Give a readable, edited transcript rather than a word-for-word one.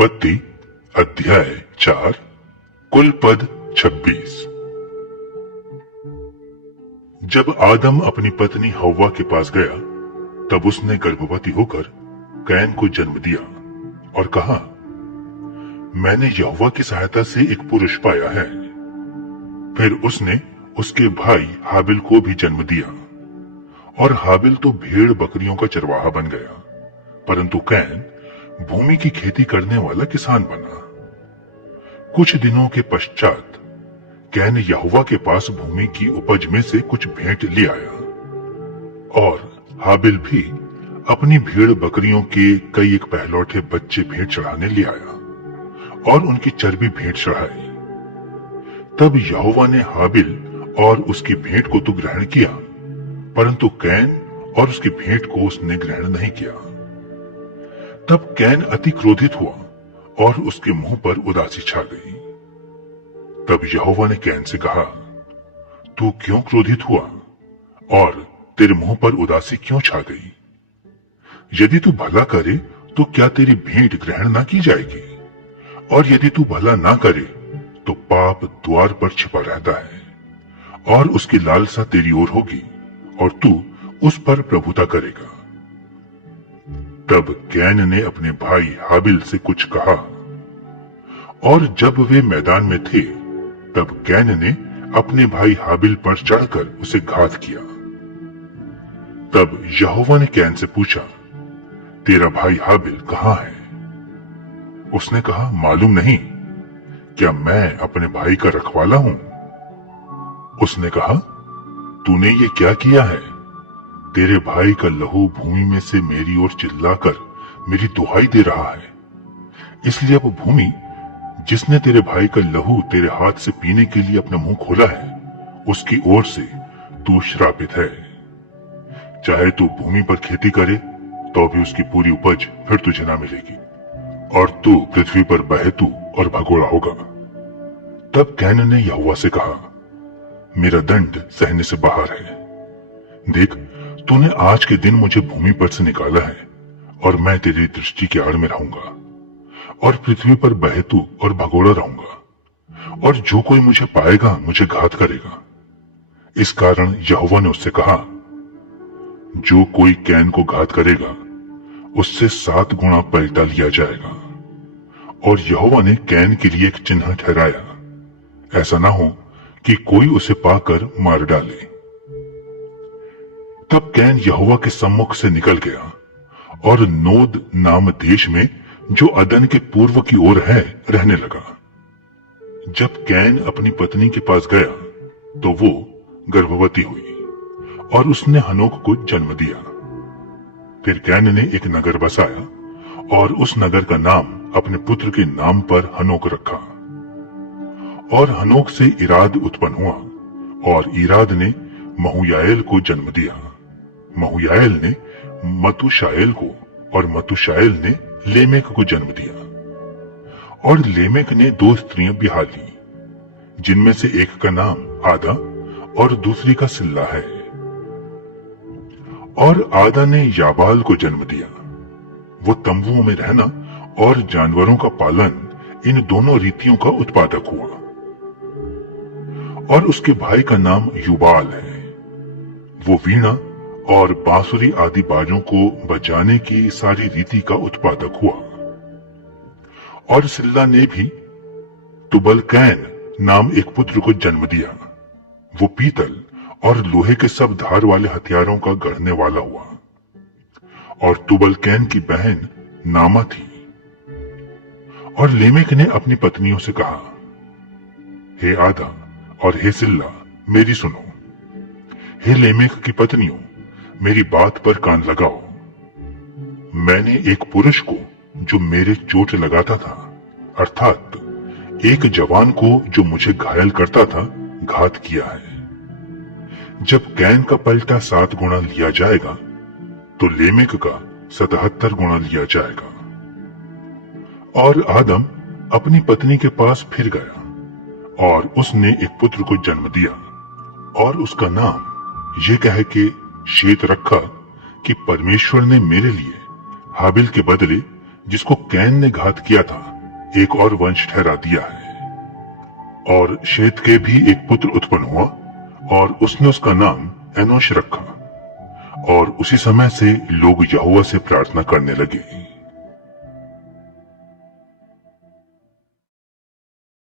उत्पत्ति अध्याय 4 कुल पद 26। जब आदम अपनी पत्नी हव्वा के पास गया तब उसने गर्भवती होकर कैन को जन्म दिया और कहा, मैंने यहोवा की सहायता से एक पुरुष पाया है। फिर उसने उसके भाई हाबिल को भी जन्म दिया और हाबिल तो भेड़ बकरियों का चरवाहा बन गया, परंतु कैन भूमि की खेती करने वाला किसान बना। कुछ दिनों के पश्चात कैन यहोवा के पास भूमि की उपज में से कुछ भेंट ले आया और हाबिल भी अपनी भेड़ बकरियों के कई एक पहलौठे बच्चे भेंट चढ़ाने ले आया और उनकी चर्बी भेंट चढ़ाई। तब यहोवा ने हाबिल और उसकी भेंट को तो ग्रहण किया, परंतु कैन और उसकी भेंट को उसने ग्रहण नहीं किया। तब कैन अति क्रोधित हुआ और उसके मुंह पर उदासी छा गई। तब यहोवा ने कैन से कहा, तू क्यों क्रोधित हुआ और तेरे मुंह पर उदासी क्यों छा गई? यदि तू भला करे तो क्या तेरी भेंट ग्रहण ना की जाएगी? और यदि तू भला ना करे तो पाप द्वार पर छिपा रहता है और उसकी लालसा तेरी ओर होगी और तू उस पर प्रभुता करेगा। तब कैन ने अपने भाई हाबिल से कुछ कहा और जब वे मैदान में थे तब कैन ने अपने भाई हाबिल पर चढ़कर उसे घात किया। तब यहोवा ने कैन से पूछा, तेरा भाई हाबिल कहाँ है? उसने कहा, मालूम नहीं, क्या मैं अपने भाई का रखवाला हूं? उसने कहा, तूने ये क्या किया है? तेरे भाई का लहू भूमि में से मेरी ओर चिल्लाकर मेरी दुहाई दे रहा है, इसलिए अब भूमि जिसने तेरे भाई का लहू तेरे हाथ से पीने के लिए अपना मुंह खोला है, उसकी ओर से तू श्रापित है। चाहे तू भूमि पर खेती करे तो भी उसकी पूरी उपज फिर तुझे ना मिलेगी और तू पृथ्वी पर बहेतू और भगोड़ा होगा। तब कैन ने यहोवा से कहा, मेरा दंड सहने से बाहर है। देख, तूने आज के दिन मुझे भूमि पर से निकाला है और मैं तेरी दृष्टि के आड़ में रहूंगा और पृथ्वी पर बहेतू और भगोड़ा रहूंगा और जो कोई मुझे पाएगा मुझे घात करेगा। इस कारण यहोवा ने उससे कहा, जो कोई कैन को घात करेगा उससे 7 गुना पलटा लिया जाएगा। और यहोवा ने कैन के लिए एक चिन्ह ठहराया, ऐसा ना हो कि कोई उसे पाकर मार डाले। तब कैन यहोवा के सम्मुख से निकल गया और नोद नाम देश में जो अदन के पूर्व की ओर है रहने लगा। जब कैन अपनी पत्नी के पास गया तो वो गर्भवती हुई और उसने हनोक को जन्म दिया। फिर कैन ने एक नगर बसाया और उस नगर का नाम अपने पुत्र के नाम पर हनोक रखा। और हनोक से इराद उत्पन्न हुआ और इराद ने महूयाएल को जन्म दिया। महूयाएल ने मतुशाएल को और मतुशाएल ने लेमेक को जन्म दिया। और लेमेक ने 2 स्त्रियां ब्याह ली, जिनमें से एक का नाम आदा और दूसरी का सिल्ला है। और आदा ने याबाल को जन्म दिया। वो तंबुओं में रहना और जानवरों का पालन, इन दोनों रीतियों का उत्पादक हुआ। और उसके भाई का नाम युबाल है। वो वीणा और बांसुरी आदि बाजों को बजाने की सारी रीति का उत्पादक हुआ। और सिल्ला ने भी तुबल कैन नाम एक पुत्र को जन्म दिया। वो पीतल और लोहे के सब धार वाले हथियारों का गढ़ने वाला हुआ। और तुबल कैन की बहन नामा थी। और लेमेक ने अपनी पत्नियों से कहा, हे आदा और हे सिल्ला, मेरी सुनो। हे लेमेक की पत्नियों, मेरी बात पर कान लगाओ। मैंने एक पुरुष को जो मेरे चोट लगाता था, अर्थात एक जवान को जो मुझे घायल करता था, घात किया है। जब कैन का पलटा 7 गुना लिया जाएगा तो लेमेक का 77 गुना लिया जाएगा। और आदम अपनी पत्नी के पास फिर गया और उसने एक पुत्र को जन्म दिया और उसका नाम ये कह के शेत रखा कि परमेश्वर ने मेरे लिए हाबिल के बदले जिसको कैन ने घात किया था एक और वंश ठहरा दिया है। और शेत के भी एक पुत्र उत्पन्न हुआ और उसने उसका नाम एनोश रखा। और उसी समय से लोग यहोवा से प्रार्थना करने लगे।